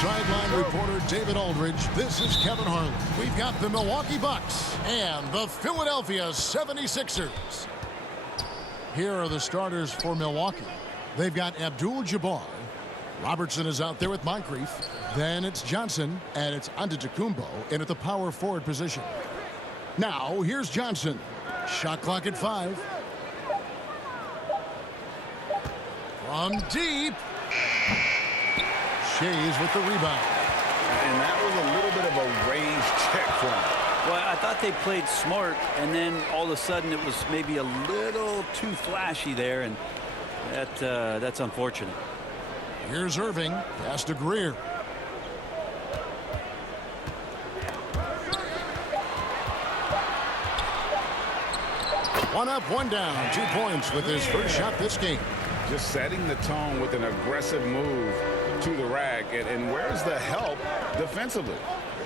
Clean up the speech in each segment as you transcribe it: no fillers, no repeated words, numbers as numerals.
sideline reporter David Aldridge. This is Kevin Harlan. We've got the Milwaukee Bucks and the Philadelphia 76ers. Here are the starters for Milwaukee. They've got Abdul-Jabbar. Robertson is out there with Moncrief. Then it's Johnson, and it's Antetokounmpo in at the power forward position. Now, here's Johnson. Shot clock at 5. From deep. Shays with the rebound. And that was a little bit of a range check for him. Well, I thought they played smart, and then all of a sudden it was maybe a little too flashy there, and that's unfortunate. Here's Irving. Pass to Greer. One up, one down. 2 points with his first shot this game. Just setting the tone with an aggressive move to the rack. And where's the help defensively?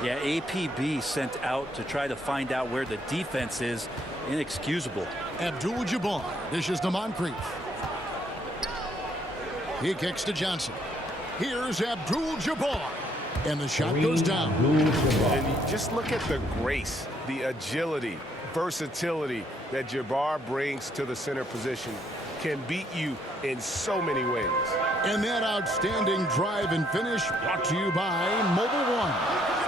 Yeah, APB sent out to try to find out where the defense is. Inexcusable. Abdul-Jabbar dishes to Moncrief. He kicks to Johnson. Here's Abdul-Jabbar. And the shot goes down. And you just look at the grace, the agility, versatility that Jabbar brings to the center position. Can beat you in so many ways. And that outstanding drive and finish brought to you by Mobile One.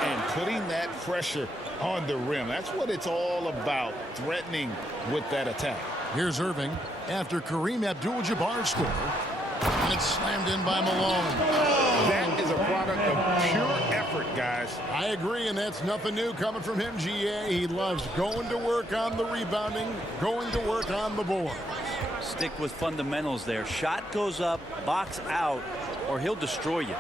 And putting that pressure on the rim. That's what it's all about, threatening with that attack. Here's Irving after Kareem Abdul-Jabbar scored. And it's slammed in by Malone. That is a product of pure effort, guys. I agree, and that's nothing new coming from him, GA. He loves going to work on the rebounding, going to work on the board. Stick with fundamentals there. Shot goes up, box out, or he'll destroy you.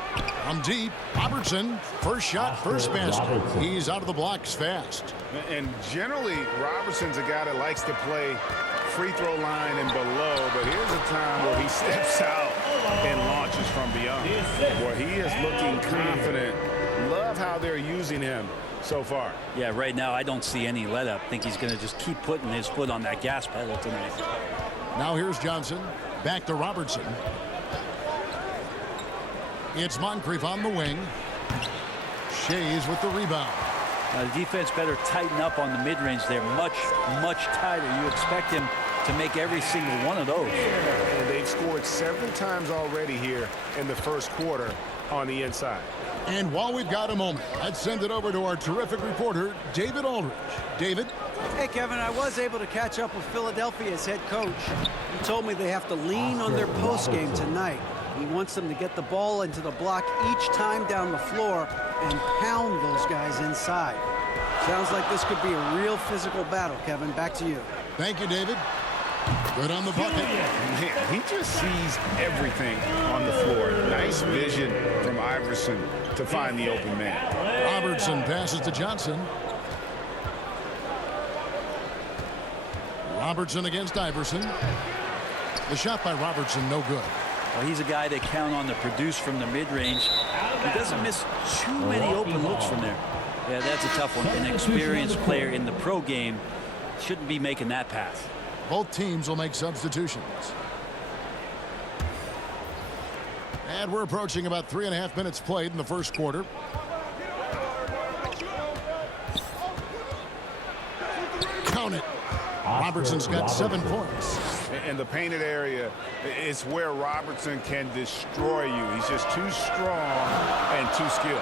From deep, Robertson, first shot, first basket. He's out of the blocks fast. And generally, Robertson's a guy that likes to play free throw line and below, but here's a time where he steps out and launches from beyond. Where he is looking confident. Love how they're using him so far. Yeah, right now I don't see any let up. I think he's going to just keep putting his foot on that gas pedal tonight. Now here's Johnson. Back to Robertson. It's Moncrief on the wing. Shays with the rebound. The defense better tighten up on the mid-range there. Much tighter. You expect him to make every single one of those. And they've scored several times already here in the first quarter on the inside. And while we've got a moment, let's send it over to our terrific reporter, David Aldridge. David? Hey, Kevin, I was able to catch up with Philadelphia's head coach. He told me they have to lean on their postgame tonight. He wants them to get the ball into the block each time down the floor and pound those guys inside. Sounds like this could be a real physical battle, Kevin. Back to you. Thank you, David. Good on the bucket. Man, he just sees everything on the floor. Nice vision from Iverson to find the open man. Robertson passes to Johnson. Robertson against Iverson. The shot by Robertson, no good. Well, he's a guy they count on to produce from the mid-range. He doesn't miss too many open looks from there. Yeah, that's a tough one. An experienced player in the pro game shouldn't be making that pass. Both teams will make substitutions. And we're approaching about 3.5 minutes played in the first quarter. Count it. Robertson's got 7 points. In the painted area, it's where Robertson can destroy you. He's just too strong and too skilled.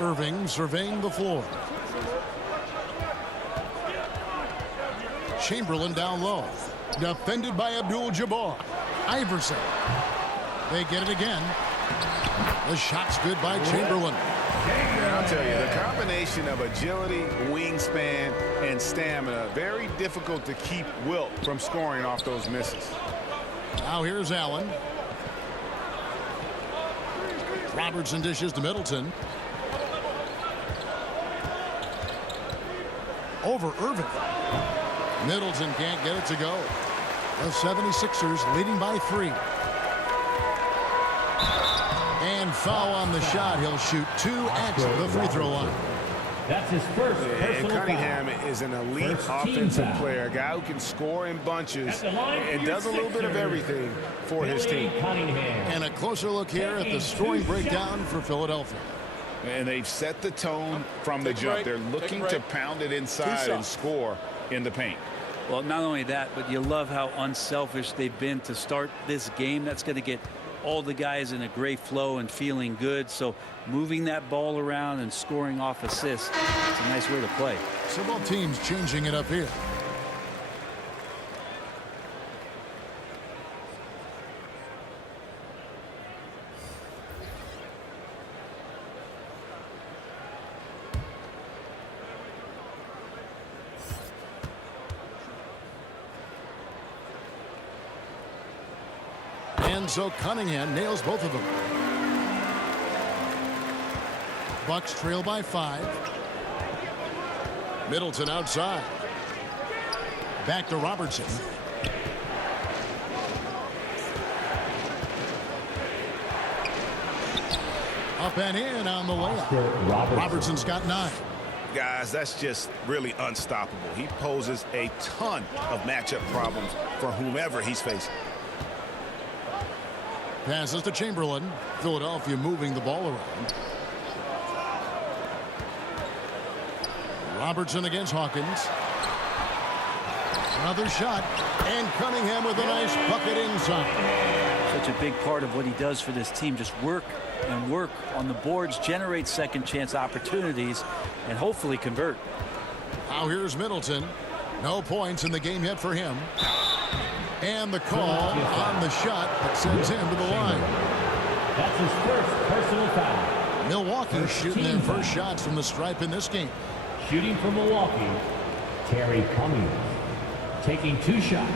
Irving surveying the floor. Chamberlain down low. Defended by Abdul-Jabbar. Iverson. They get it again. The shot's good by Chamberlain. And I'll tell you, the combination of agility, wingspan, and stamina, very difficult to keep Wilt from scoring off those misses. Now here's Allen. Robertson dishes to Middleton. Over Irving. Middleton can't get it to go. The 76ers leading by 3. And foul on the shot. He'll shoot 2 at the free throw line. That's his first personal Cunningham foul. is an elite offensive player, a guy who can score in bunches and does a little bit of everything for his team. And a closer look here at the scoring breakdown for Philadelphia. And they've set the tone from the jump. They're looking to pound it inside and score in the paint. Well, not only that, but you love how unselfish they've been to start this game. That's going to get all the guys in a great flow and feeling good. So moving that ball around and scoring off assists, it's a nice way to play. So both teams changing it up here. And so Cunningham nails both of them. Bucks trail by 5. Middleton outside. Back to Robertson. Up and in on the layup. Robertson's got 9. Guys, that's just really unstoppable. He poses a ton of matchup problems for whomever he's facing. Passes to Chamberlain. Philadelphia moving the ball around. Robertson against Hawkins. Another shot. And Cunningham with a nice bucket inside. Such a big part of what he does for this team. Just work and work on the boards, generate second chance opportunities, and hopefully convert. Now here's Middleton. No points in the game yet for him. And the call on the shot that sends him to the line. That's his first personal foul. Milwaukee shooting their first shots from the stripe in this game. Shooting for Milwaukee, Terry Cummings. Taking 2 shots.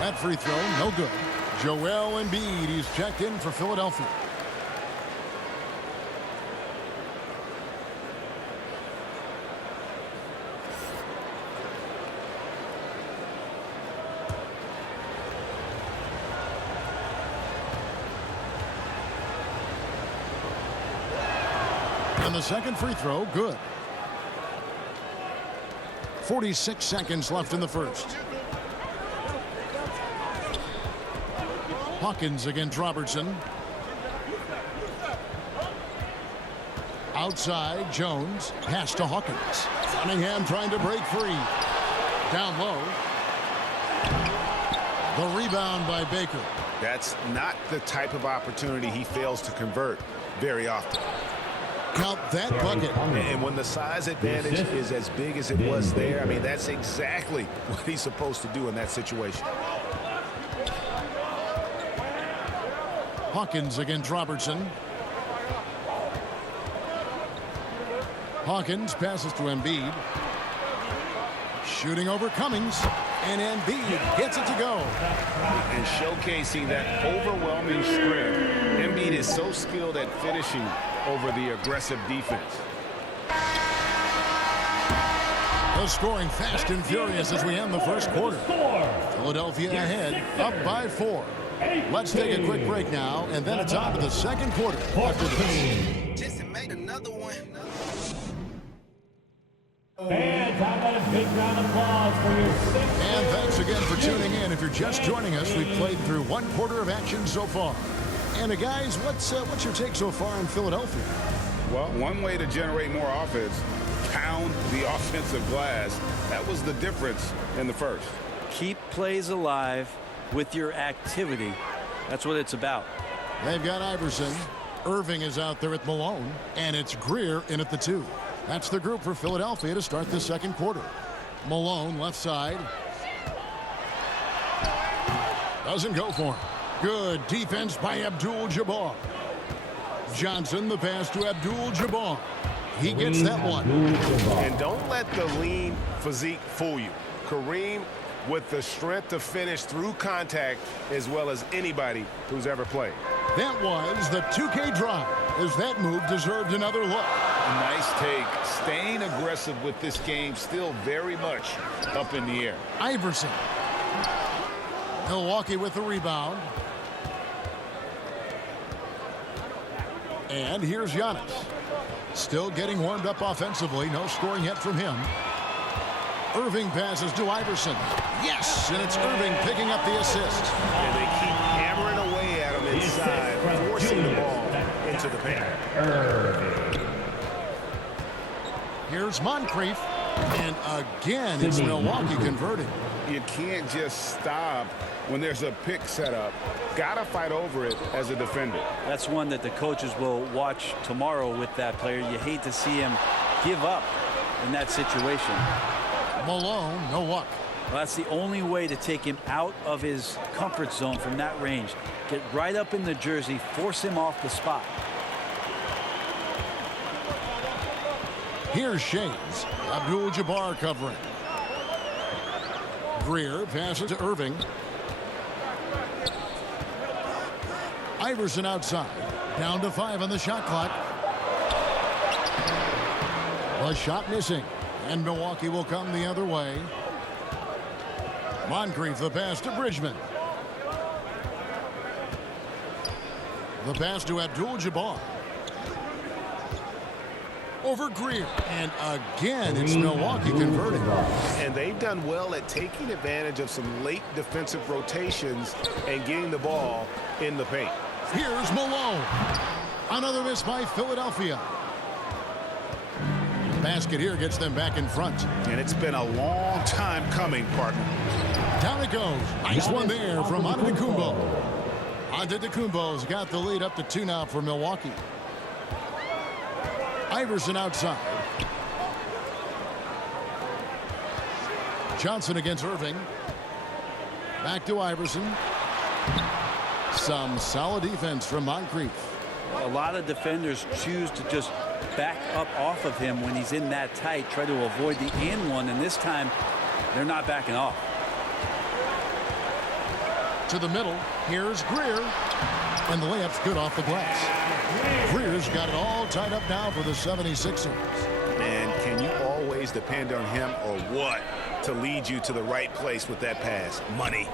That free throw, no good. Joel Embiid, he's checked in for Philadelphia. And the second free throw, good. 46 seconds left in the first. Hawkins against Robertson. Outside, Jones. Pass to Hawkins. Cunningham trying to break free. Down low. The rebound by Baker. That's not the type of opportunity he fails to convert very often. Count that bucket. And when the size advantage is as big as it was there, I mean, that's exactly what he's supposed to do in that situation. Hawkins against Robertson. Hawkins passes to Embiid. Shooting over Cummings. And Embiid gets it to go. And showcasing that overwhelming strength. Embiid is so skilled at finishing over the aggressive defense. The scoring fast and furious as we end the first quarter. Philadelphia ahead, up by 4. Let's take a quick break now, and then it's on to the second quarter after this. Jason made another one. Fans, how about a big round of applause for your 6th. And thanks again for tuning in. If you're just joining us, we've played through 1 quarter of action so far. And guys, what's your take so far in Philadelphia? Well, one way to generate more offense, pound the offensive glass. That was the difference in the first. Keep plays alive with your activity. That's what it's about. They've got Iverson. Irving is out there at Malone. And it's Greer in at the 2. That's the group for Philadelphia to start the second quarter. Malone, left side. Doesn't go for him. Good defense by Abdul-Jabbar. Johnson, the pass to Abdul-Jabbar. He gets that one. And don't let the lean physique fool you. Kareem with the strength to finish through contact as well as anybody who's ever played. That was the 2K drive, as that move deserved another look. Nice take. Staying aggressive with this game, still very much up in the air. Iverson. Milwaukee with the rebound. And here's Giannis. Still getting warmed up offensively. No scoring yet from him. Irving passes to Iverson. Yes, and it's Irving picking up the assist. And they keep hammering away at him inside, forcing the ball into the paint. Here's Moncrief. And again, it's Milwaukee converting. You can't just stop when there's a pick set up. Gotta fight over it as a defender. That's one that the coaches will watch tomorrow with that player. You hate to see him give up in that situation. Malone, no luck. Well, that's the only way to take him out of his comfort zone from that range. Get right up in the jersey, force him off the spot. Here's Shades. Abdul-Jabbar covering. Greer passes to Irving. Iverson outside. Down to 5 on the shot clock. The shot missing. And Milwaukee will come the other way. Moncrief the pass to Bridgman. The pass to Abdul-Jabbar. Over Greer. And again, it's Milwaukee converting. And they've done well at taking advantage of some late defensive rotations and getting the ball in the paint. Here's Malone. Another miss by Philadelphia. Basket here gets them back in front. And it's been a long time coming, partner. Down it goes. Nice one there from Antetokounmpo. Antetokounmpo's got the lead up to 2 now for Milwaukee. Iverson outside. Johnson against Irving. Back to Iverson. Some solid defense from Moncrief. A lot of defenders choose to just back up off of him when he's in that tight, try to avoid the and one, and this time they're not backing off. To the middle, here's Greer, and the layup's good off the glass. Greer's got it all tied up now for the 76ers. And can you always depend on him or what to lead you to the right place with that pass? Money.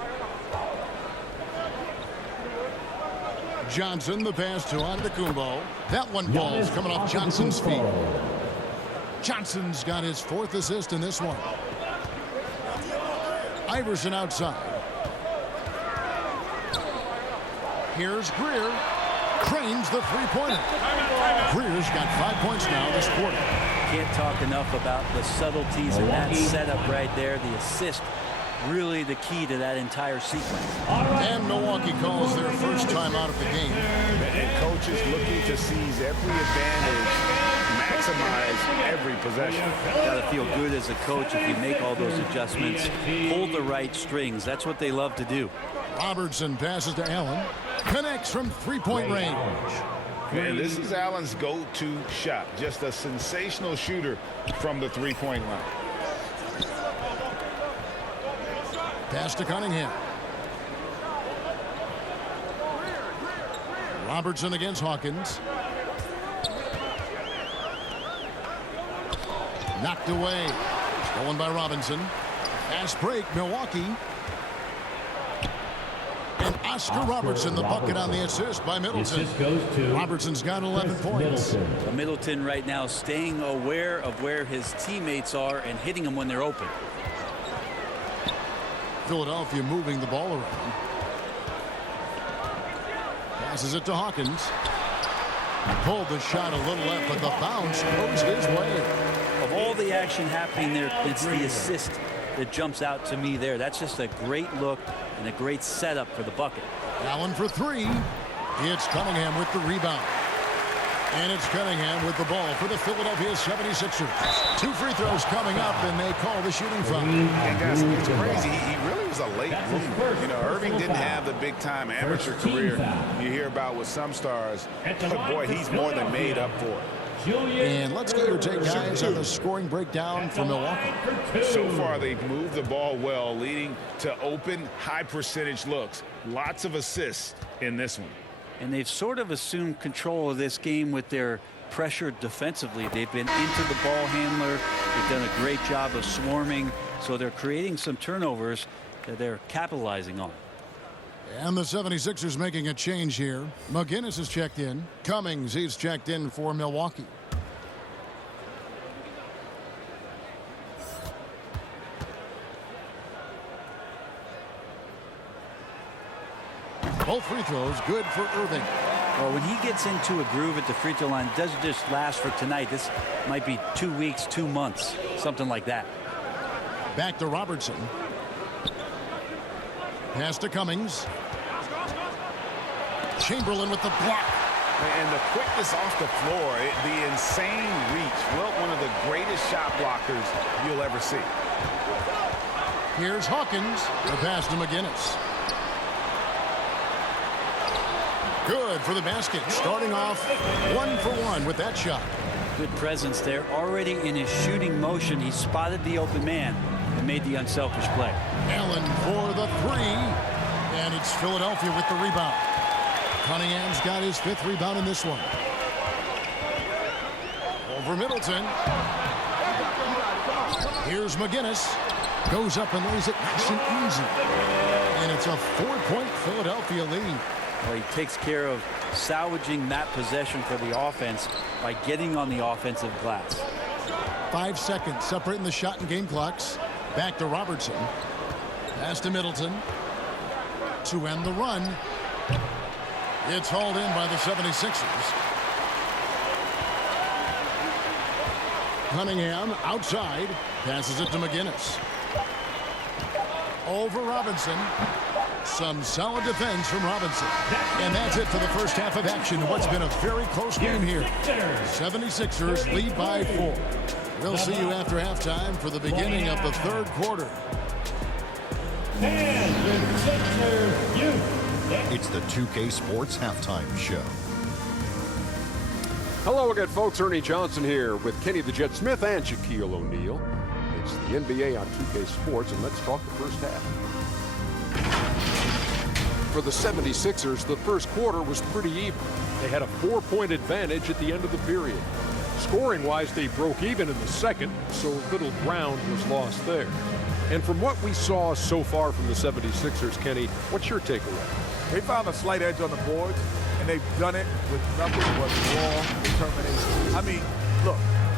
Johnson, the pass to Antetokounmpo. That one falls coming off Johnson's feet. Johnson's got his 4th assist in this one. Iverson outside. Here's Greer. Cranes the three-pointer. Greer's got 5 points now this quarter. Can't talk enough about the subtleties in that setup right there. The assist, really the key to that entire sequence. And Milwaukee calls their first time out of the game. And coaches looking to seize every advantage, maximize every possession. Got to feel good as a coach if you make all those adjustments. Pull the right strings. That's what they love to do. Robertson passes to Allen. Connects from three-point range. And this is Allen's go-to shot. Just a sensational shooter from the three-point line. Pass to Cunningham. Robertson against Hawkins. Knocked away. Stolen by Robinson. Fast break, Milwaukee. And Oscar Robertson, the bucket on the assist by Middleton. Robertson's got 11 points. Middleton right now staying aware of where his teammates are and hitting them when they're open. Philadelphia moving the ball around. Passes it to Hawkins. Pulled the shot a little left, but the bounce goes his way. Of all the action happening there, it's the assist that jumps out to me there. That's just a great look and a great setup for the bucket. Allen for 3. It's Cunningham with the rebound. And it's Cunningham with the ball for the Philadelphia 76ers. 2 free throws coming up, and they call the shooting foul. And guys, it's crazy. He really was a late bloomer. You know, Irving didn't have the big-time amateur career you hear about with some stars. But, boy, he's more than made up for it. And let's get your take, guys, on the scoring breakdown for Milwaukee. So far, they've moved the ball well, leading to open, high-percentage looks. Lots of assists in this one. And they've sort of assumed control of this game with their pressure defensively. They've been into the ball handler. They've done a great job of swarming. So they're creating some turnovers that they're capitalizing on. And the 76ers making a change here. McGinnis is checked in. Cummings, he's checked in for Milwaukee. Both free throws good for Irving. Well, when he gets into a groove at the free throw line, it doesn't just last for tonight. This might be 2 weeks, 2 months, something like that. Back to Robertson. Pass to Cummings. Chamberlain with the block. And the quickness off the floor, the insane reach. Well, one of the greatest shot blockers you'll ever see. Here's Hawkins. The pass to McGinnis. Good for the basket. Starting off 1 for 1 with that shot. Good presence there. Already in his shooting motion, he spotted the open man and made the unselfish play. Allen for the 3. And it's Philadelphia with the rebound. Cunningham's got his 5th rebound in this one. Over Middleton. Here's McGinnis. Goes up and lays it nice and easy. And it's a 4-point Philadelphia lead. Well, he takes care of salvaging that possession for the offense by getting on the offensive glass. 5 seconds separating the shot and game clocks. Back to Robertson. Pass to Middleton. To end the run. It's hauled in by the 76ers. Cunningham outside. Passes it to McGinnis. Over Robinson. Some solid defense from Robinson. And that's it for the first half of action. What's been a very close game here. 76ers lead by 4. We'll see you after halftime for the beginning of the 3rd quarter. It's the 2K Sports Halftime Show. Hello again, folks. Ernie Johnson here with Kenny the Jet Smith and Shaquille O'Neal. It's the NBA on 2K Sports, and let's talk the first half. For the 76ers, the first quarter was pretty even. They had a 4-point advantage at the end of the period. Scoring-wise, they broke even in the second, so little ground was lost there. And from what we saw so far from the 76ers, Kenny, what's your takeaway? They found a slight edge on the boards, and they've done it with nothing but raw determination. I mean, look,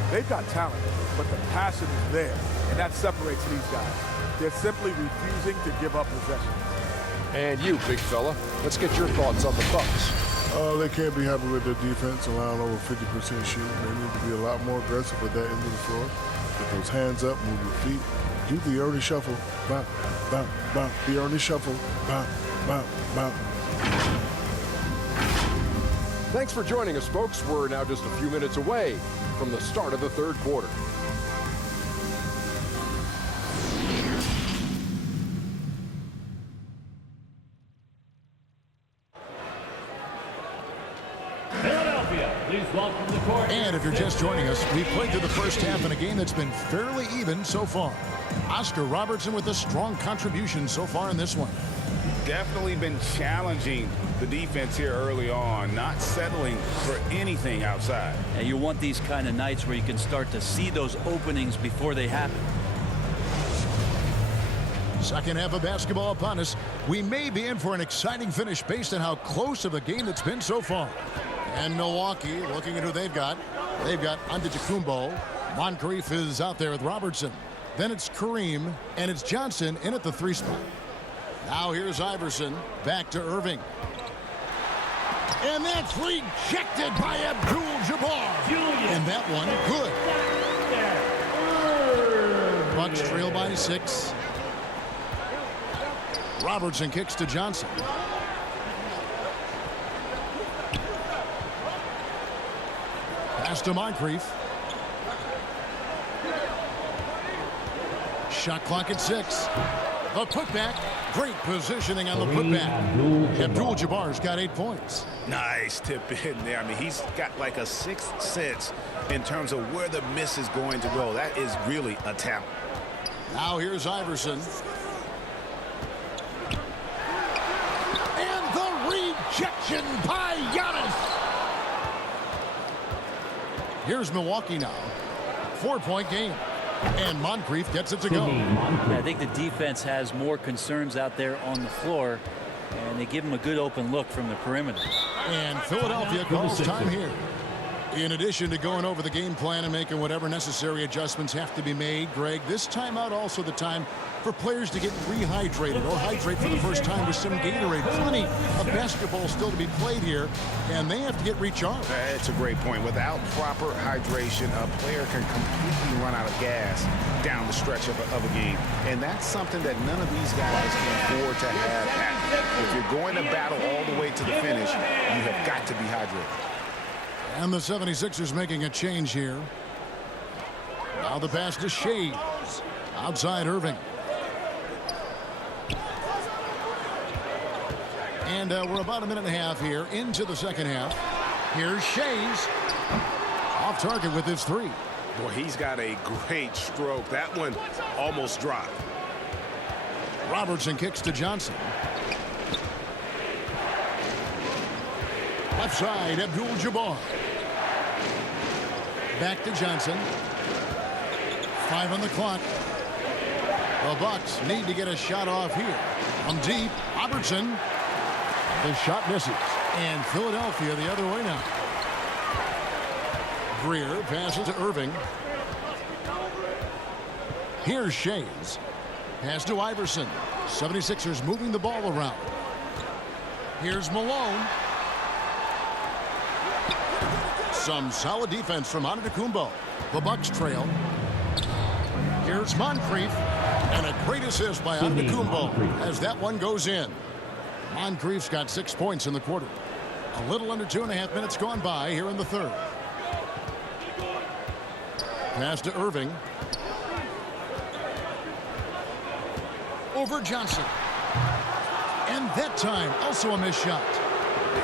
they've got talent, but the passion is there, and that separates these guys. They're simply refusing to give up possessions. And you, big fella, let's get your thoughts on the Bucks. They can't be happy with their defense, allowing over 50% shooting. They need to be a lot more aggressive with that end of the floor. Get those hands up, move your feet. Do the early shuffle. Bop, bop, bop. The early shuffle. Bop, bop, bop. Thanks for joining us, folks. We're now just a few minutes away from the start of the 3rd quarter. And if you're just joining us, we played through the first half in a game that's been fairly even so far. Oscar Robertson with a strong contribution so far in this one. Definitely been challenging the defense here early on, not settling for anything outside. And you want these kind of nights where you can start to see those openings before they happen. Second half of basketball upon us. We may be in for an exciting finish based on how close of a game it's been so far. And Milwaukee, looking at who they've got. They've got Antetokounmpo. Moncrief is out there with Robertson. Then it's Kareem, and it's Johnson in at the 3 spot. Now here's Iverson. Back to Irving. And that's rejected by Abdul-Jabbar. And that one, good. Bucks trail by 6. Robertson kicks to Johnson. Pass to Moncrief. Shot clock at 6. The putback. Great positioning on the putback. Abdul-Jabbar's got 8 points. Nice tip in there. I mean, he's got like a sixth sense in terms of where the miss is going to go. That is really a talent. Now here's Iverson. And the rejection by Giannis. Here's Milwaukee now. 4-point game. And Moncrief gets it to go. I think the defense has more concerns out there on the floor, and they give him a good open look from the perimeter. And Philadelphia calls time here. In addition to going over the game plan and making whatever necessary adjustments have to be made, Greg, this timeout also the time for players to get rehydrated or hydrate for the first time with some Gatorade. Plenty of basketball still to be played here, and they have to get recharged. It's a great point. Without proper hydration, a player can completely run out of gas down the stretch of a game. And that's something that none of these guys can afford to have happen. If you're going to battle all the way to the finish, you have got to be hydrated. And the 76ers making a change here. Now the pass to Shea. Outside Irving. And we're about a minute and a half here into the second half. Here's Shea's. Off target with his 3. Boy, he's got a great stroke. That one almost dropped. Robertson kicks to Johnson. Left side, Abdul-Jabbar. Back to Johnson. 5 on the clock. The Bucks need to get a shot off here. From deep, Robertson. The shot misses. And Philadelphia the other way now. Greer passes to Irving. Here's Shea's. Pass to Iverson. 76ers moving the ball around. Here's Malone. Some solid defense from Antetokounmpo. The Bucks trail. Here's Moncrief. And a great assist by Antetokounmpo as that one goes in. Moncrief's got 6 points in the quarter. A little under 2.5 minutes gone by here in the third. Pass to Irving. Over Johnson. And that time also a missed shot.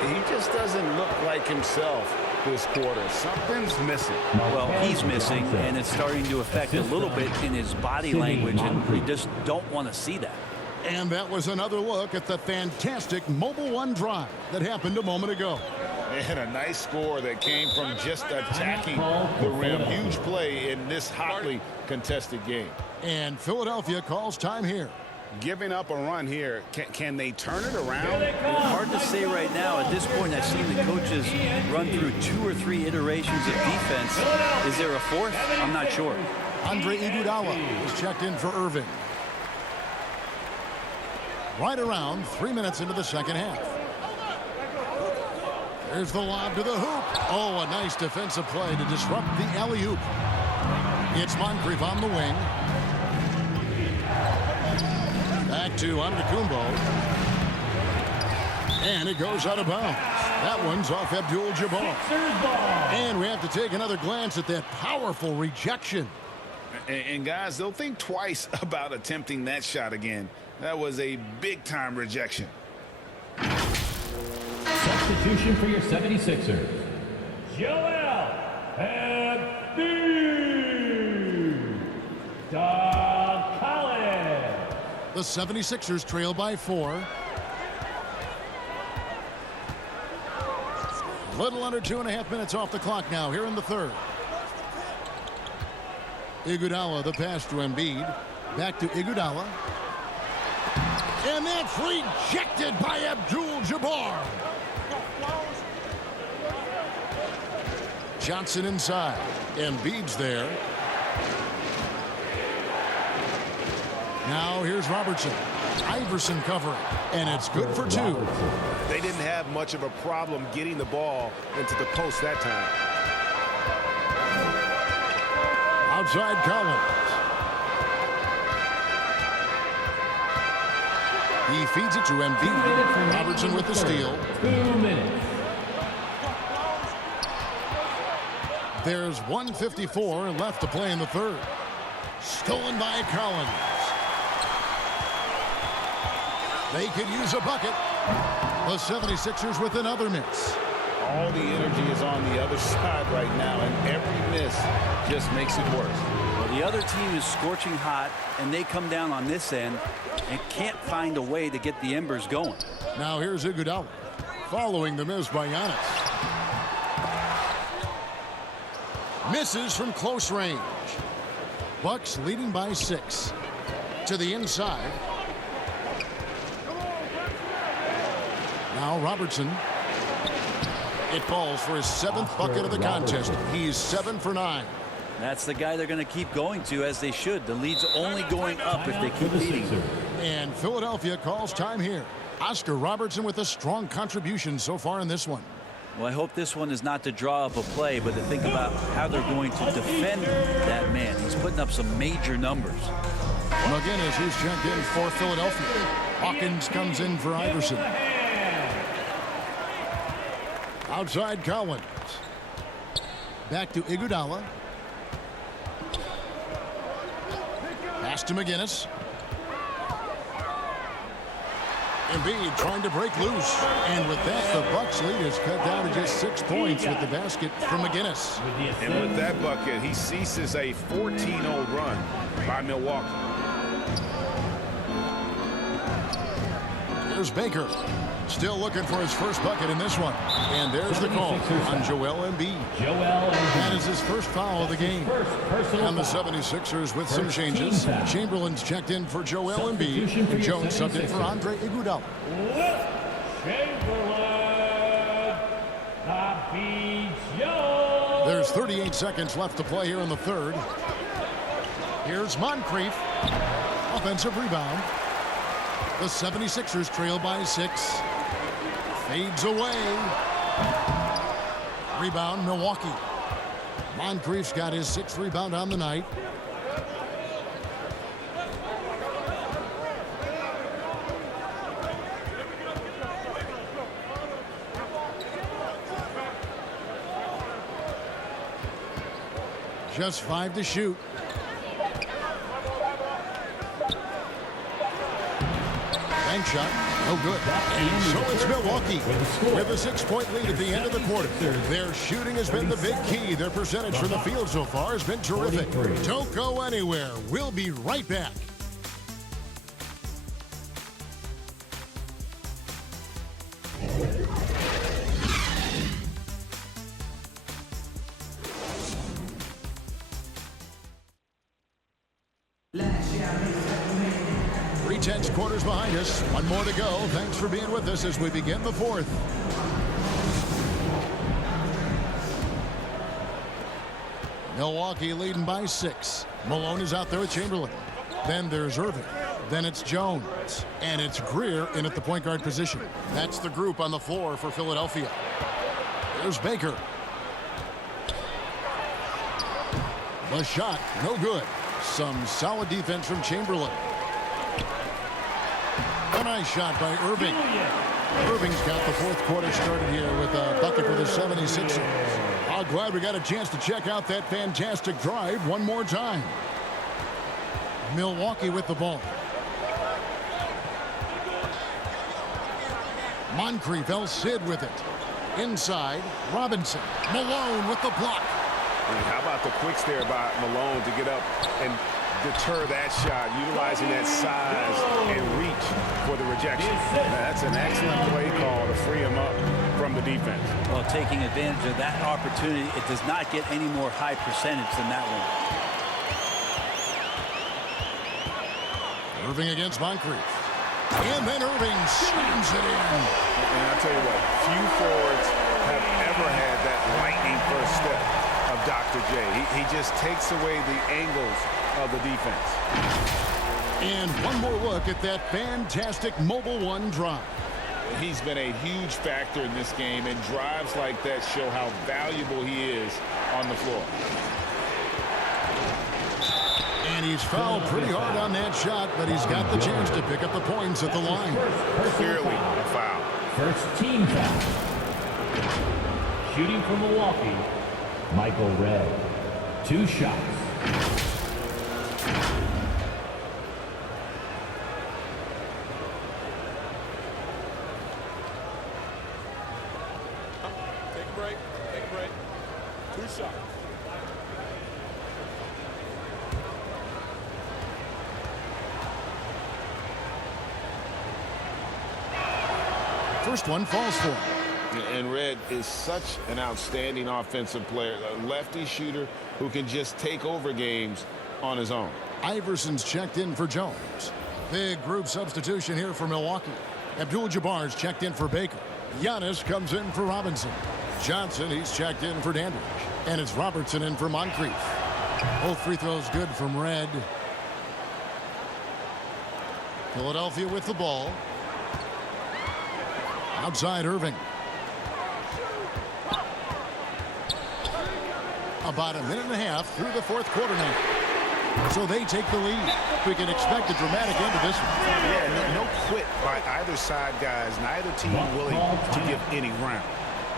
He just doesn't look like himself this quarter. Something's missing. Well, he's missing, and it's starting to affect a little bit in his body language, and we just don't want to see that. And that was another look at the fantastic Mobile One drive that happened a moment ago. And a nice score that came from just attacking the rim. Huge play in this hotly contested game. And Philadelphia calls time here. Giving up a run here. Can they turn it around? Hard to say right now. At this point, I've seen the coaches run through 2 or 3 iterations of defense. Is there a fourth? I'm not sure. Andre Iguodala is checked in for Irving. Right around 3 minutes into the second half. There's the lob to the hoop. Oh, a nice defensive play to disrupt the alley-oop. It's Moncrief on the wing. Back to Antetokounmpo. And it goes out of bounds. That one's off Abdul-Jabbar. And we have to take another glance at that powerful rejection. And guys, they'll think twice about attempting that shot again. That was a big-time rejection. Substitution for your 76ers. Joel Embiid. The 76ers trail by 4. A little under 2.5 minutes off the clock now here in the third. Iguodala, the pass to Embiid. Back to Iguodala. And that's rejected by Abdul-Jabbar. Johnson inside. Embiid's there. Now here's Robertson. Iverson covering. And it's good for 2. They didn't have much of a problem getting the ball into the post that time. Outside Collins. He feeds it to Embiid. Robertson with the steal. 2 minutes. There's 1:54 left to play in the third. Stolen by Collins. They could use a bucket. The 76ers with another miss. All the energy is on the other side right now, and every miss just makes it worse. Well, the other team is scorching hot, and they come down on this end and can't find a way to get the embers going. Now here's Iguodala following the miss by Giannis. Misses from close range. Bucks leading by 6. To the inside. Now Robertson. It falls for his 7th bucket of the contest. He's 7 for 9. That's the guy they're going to keep going to, as they should. The lead's only going up if they keep leading. And Philadelphia calls time here. Oscar Robertson with a strong contribution so far in this one. Well, I hope this one is not to draw up a play, but to think about how they're going to defend that man. He's putting up some major numbers. McGinnis, who's checked in for Philadelphia. Hawkins comes in for Iverson. Outside Collins. Back to Iguodala. Pass to McGinnis. Embiid trying to break loose. And with that, the Bucks lead is cut down to just 6 points with the basket from McGinnis. And with that bucket, he ceases a 14-0 run by Milwaukee. Here's Baker. Still looking for his first bucket in this one. And there's the call on Joel Embiid. That is his first foul of the game. And the 76ers with some changes. Chamberlain's checked in for Joel Embiid. And Jones subbed in for Andre Iguodala. There's 38 seconds left to play here in the third. Here's Moncrief. Offensive rebound. The 76ers trail by 6. Fades away. Rebound, Milwaukee. Moncrief's got his 6th rebound on the night. Just 5 to shoot. Bank shot. No good. And so it's Milwaukee with a 6-point lead at the end of the quarter. Their shooting has been the big key. Their percentage from the field so far has been terrific. Don't go anywhere. We'll be right back. Tense quarters behind us. One more to go. Thanks for being with us as we begin the fourth. Milwaukee leading by 6. Malone is out there with Chamberlain. Then there's Irving. Then it's Jones. And it's Greer in at the point guard position. That's the group on the floor for Philadelphia. There's Baker. The shot, no good. Some solid defense from Chamberlain. A nice shot by Irving. Irving's got the fourth quarter started here with a bucket for the 76ers. I'm glad we got a chance to check out that fantastic drive one more time. Milwaukee with the ball. Moncrief, El Cid with it. Inside, Robinson. Malone with the block. And how about the quicks there by Malone to get up and deter that shot, utilizing that size and reach for the rejection. Now, that's an excellent play call to free him up from the defense. Well, taking advantage of that opportunity, it does not get any more high percentage than that one. Irving against Moncrief. And then Irving slams it in. And I'll tell you what, few forwards have ever had that lightning first step of Dr. J. He just takes away the angles of the defense. And one more look at that fantastic mobile one drive. He's been a huge factor in this game, and drives like that show how valuable he is on the floor. And he's fouled pretty hard on that shot, but he's got the chance to pick up the points at the line. Clearly a foul. First team foul. Shooting from Milwaukee, Michael Redd. 2 shots. break. 2 shots. First one falls for him. And Red is such an outstanding offensive player, a lefty shooter who can just take over games on his own. Iverson's checked in for Jones. Big group substitution here for Milwaukee. Abdul-Jabbar's checked in for Baker. Giannis comes in for Robinson. Johnson, he's checked in for Dandridge. And it's Robertson in for Moncrief. Both free throws good from Red. Philadelphia with the ball. Outside Irving. About a minute and a half through the fourth quarter now. So they take the lead. We can expect a dramatic end to this one. Yeah, no quit by either side, guys. Neither team willing to give any ground.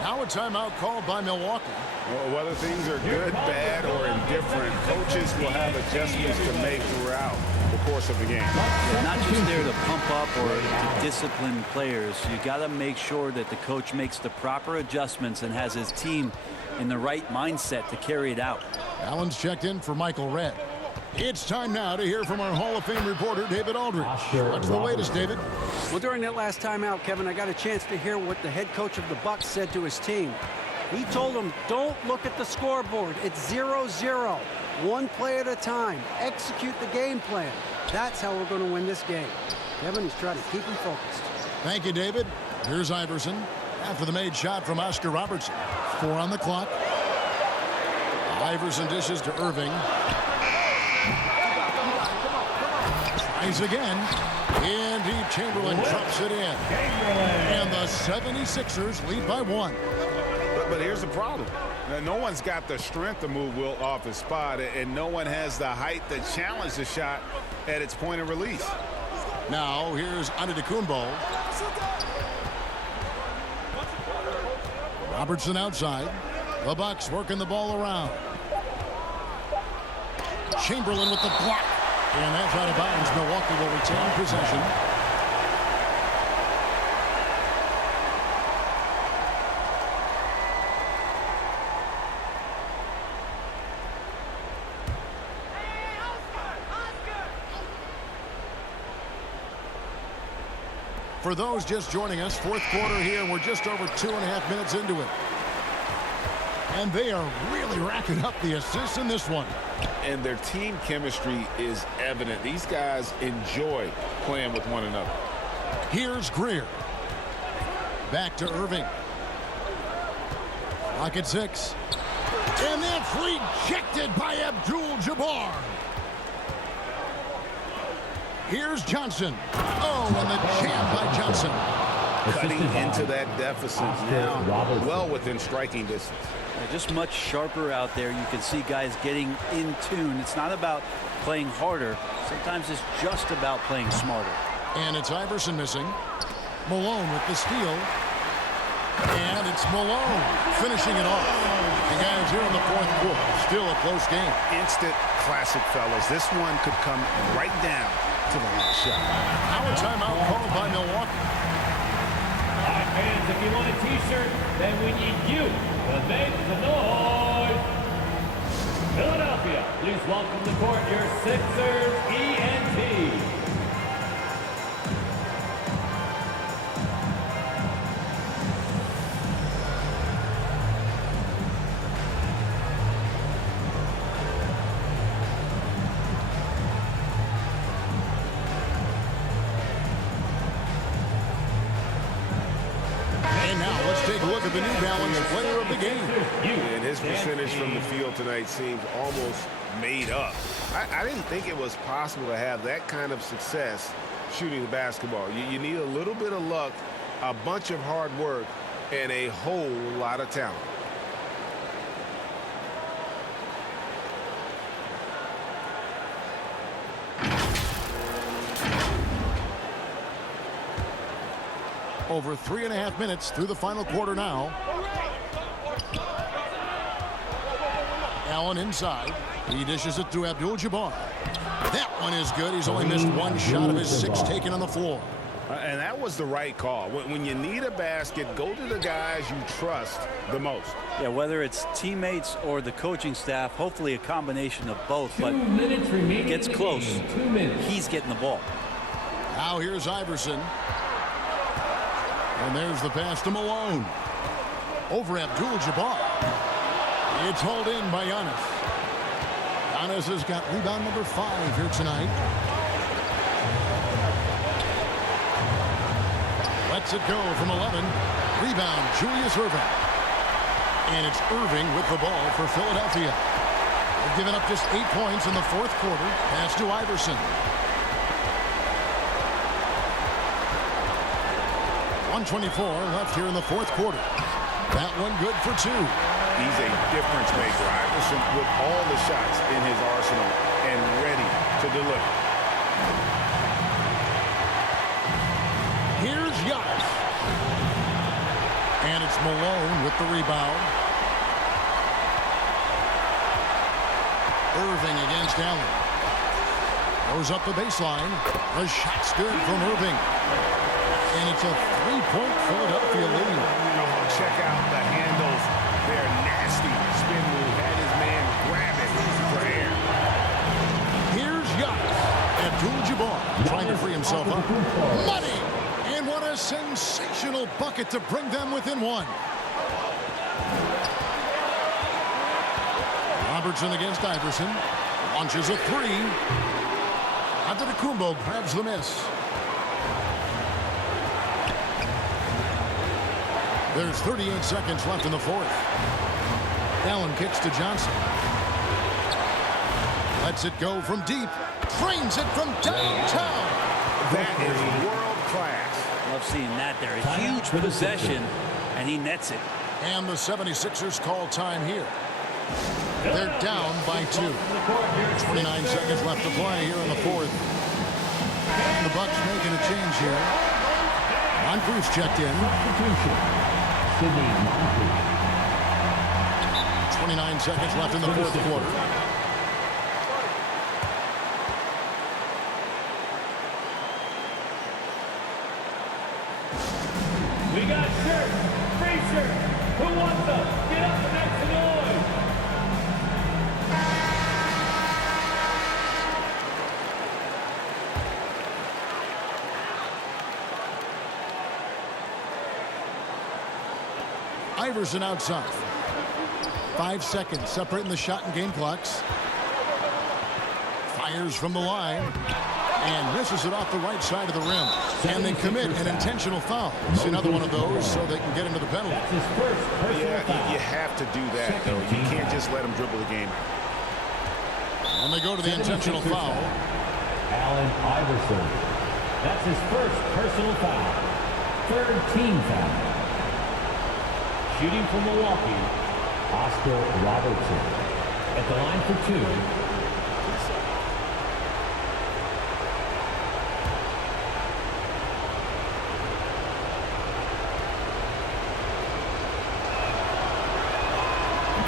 Now a timeout called by Milwaukee. Well, whether things are good, bad, or indifferent, coaches will have adjustments to make throughout the course of the game. Yeah, not just there to pump up or to discipline players. You got to make sure that the coach makes the proper adjustments and has his team in the right mindset to carry it out. Allen's checked in for Michael Redd. It's time now to hear from our Hall of Fame reporter, David Aldridge. What's the latest, David? Well, during that last timeout, Kevin, I got a chance to hear what the head coach of the Bucks said to his team. He told them, don't look at the scoreboard. It's 0-0. One play at a time. Execute the game plan. That's how we're going to win this game. Kevin, he's trying to keep him focused. Thank you, David. Here's Iverson after the made shot from Oscar Robertson. 4 on the clock. Iverson dishes to Irving. Tries again. And Chamberlain drops it in. And the 76ers lead by 1. But here's the problem. No one's got the strength to move Will off his spot, and no one has the height to challenge the shot at its point of release. Now here's Antetokounmpo. Robertson outside. The Bucks working the ball around. Chamberlain with the block. And that's out of bounds. Milwaukee will retain possession. For those just joining us, fourth quarter here, and we're just over 2.5 minutes into it. And they are really racking up the assists in this one. And their team chemistry is evident. These guys enjoy playing with one another. Here's Greer. Back to Irving. Clock at 6. And that's rejected by Abdul-Jabbar. Here's Johnson. Oh, and the jam by Johnson. Cutting into that deficit now, well within striking distance. Just much sharper out there. You can see guys getting in tune. It's not about playing harder. Sometimes it's just about playing smarter. And it's Iverson missing. Malone with the steal. And it's Malone finishing it off. The guys here in the fourth quarter. Still a close game. Instant classic, fellas. This one could come right down to the last shot. Now a timeout called by Milwaukee. All right, fans, if you want a T-shirt, then we need you to make the noise. Philadelphia, please welcome to court your Sixers ENT. Take a look at the New Balance player of the game. And his percentage from the field tonight seems almost made up. I didn't think it was possible to have that kind of success shooting the basketball. You need a little bit of luck, a bunch of hard work, and a whole lot of talent. Over 3.5 minutes through the final quarter now. Allen inside. He dishes it to Abdul-Jabbar. That one is good. He's only missed one shot of his 6 taken on the floor. And that was the right call. When you need a basket, go to the guys you trust the most. Yeah, whether it's teammates or the coaching staff, hopefully a combination of both. But 2 minutes remaining. gets close. 2 minutes. He's getting the ball. Now here's Iverson. And there's the pass to Malone. Over Abdul-Jabbar. It's hauled in by Giannis. Giannis has got rebound number 5 here tonight. Lets it go from 11. Rebound, Julius Irving. And it's Irving with the ball for Philadelphia. They've given up just 8 points in the fourth quarter. Pass to Iverson. 1:24 left here in the fourth quarter. That one good for 2. He's a difference maker. Iverson with all the shots in his arsenal and ready to deliver. Here's Giannis. And it's Malone with the rebound. Irving against Allen. Goes up the baseline. The shot's good from Irving. And it's a 3-point Philadelphia lead. Oh, check out the handles. They're nasty. Spin move. Had his man grab it for air. Here's Giannis. Abdul-Jabbar trying to free himself up. Money! And what a sensational bucket to bring them within 1. Robertson against Iverson. Launches a 3. Antetokounmpo grabs the miss. There's 38 seconds left in the fourth. Allen kicks to Johnson. Lets it go from deep. Frames it from downtown. That is world class. Love seeing that there. A huge possession, and he nets it. And the 76ers call time here. They're down by 2. 29 seconds left to play here in the fourth. The Bucks making a change here. Moncrief's checked in. 29 seconds left in the fourth quarter. We got shirts, free shirts. Who wants them? Get up and make some noise. Iverson outside. 5 seconds separating the shot and game clocks. Fires from the line. And misses it off the right side of the rim. And they commit an intentional foul. See another one of those so they can get into the penalty. That's his first personal foul. You have to do that, though. You can't just let him dribble the game. And they go to the intentional foul. Allen Iverson. That's his first personal foul. Third team foul. Shooting from Milwaukee, Oscar Robertson. At the line for 2.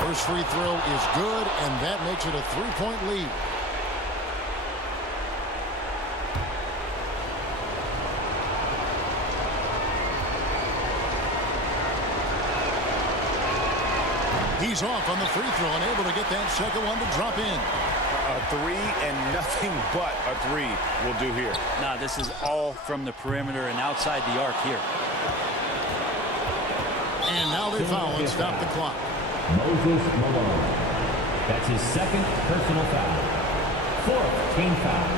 First free throw is good, and that makes it a 3-point lead. He's off on the free throw and able to get that second one to drop in. A 3 and nothing but a 3 will do here. Nah, this is all from the perimeter and outside the arc here. And now they foul and stop the clock. Moses Malone. That's his second personal foul. Fourth team foul.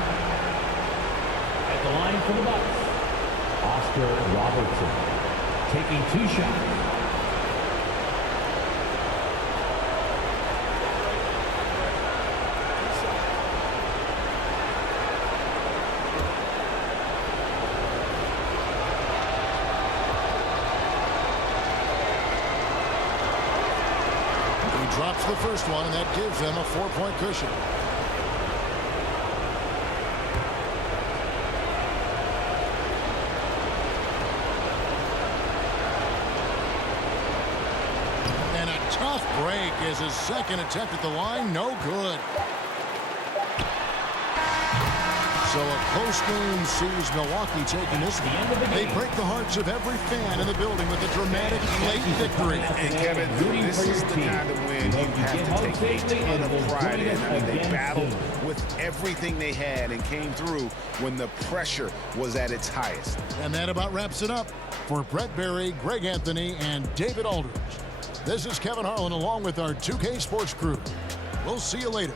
At the line for the Bucks, Oscar Robertson. Taking 2 shots. Drops the first one, and that gives them a 4-point cushion. And a tough break is his second attempt at the line. No good. So So a close game sees Milwaukee taking this one. They break the hearts of every fan in the building with a dramatic late victory. And Kevin, this is the kind of win you have to take a ton of pride in. I mean, they battled with everything they had and came through when the pressure was at its highest. And that about wraps it up. For Brett Berry, Greg Anthony, and David Aldridge, this is Kevin Harlan along with our 2K Sports crew. We'll see you later.